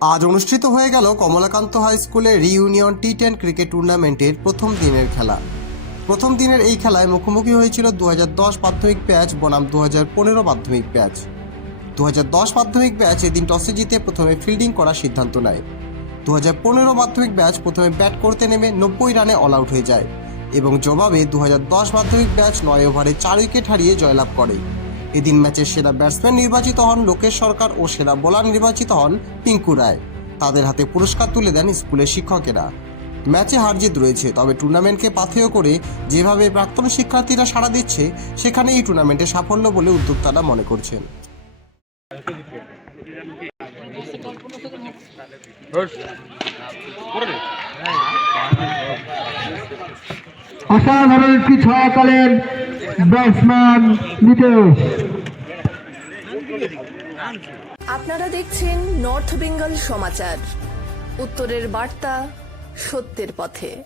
আজ অনুষ্ঠিত হয়ে গেল কমলাকান্ত হাই স্কুলের রিইউনিয়ন টি টেন ক্রিকেট টুর্নামেন্টের প্রথম দিনের খেলা। প্রথম দিনের এই খেলায় মুখোমুখি হয়েছিল দু মাধ্যমিক ব্যাচ, বনাম দু হাজার পনেরো মাধ্যমিক ব্যাচ। দু হাজার দশ মাধ্যমিক ব্যাচ এদিন টসে জিতে প্রথমে ফিল্ডিং করার সিদ্ধান্ত নেয়। দু হাজার পনেরো মাধ্যমিক ব্যাচ প্রথমে ব্যাট করতে নেমে নব্বই রানে অল আউট হয়ে যায় এবং জবাবে দু হাজার দশ মাধ্যমিক ব্যাচ নয় ওভারে চার উইকেট হারিয়ে জয়লাভ করে। এদিন ম্যাচের সেরা ব্যাটসম্যান নির্বাচিত হন লোকেশ সরকার ও সেরা বোলার নির্বাচিত হন পিঙ্কু রায়। তাদের হাতে পুরস্কার তুলে দেন স্কুলের শিক্ষকেরা। ম্যাচে হারজিত রয়েছে, তবে টুর্নামেন্টকে পাথেয় করে যেভাবে প্রাক্তন শিক্ষার্থীরা সাড়া দিচ্ছে সেখানে এই টুর্নামেন্টে সাফল্য বলে উদ্যোক্তারা মনে করছেন। অসাধারণ একটি ছয়াকালীন ব্যাটসম্যান নিতেশ। আপনারা দেখছেন নর্থ বেঙ্গল সমাচার। উত্তরের বার্তা সত্যের পথে।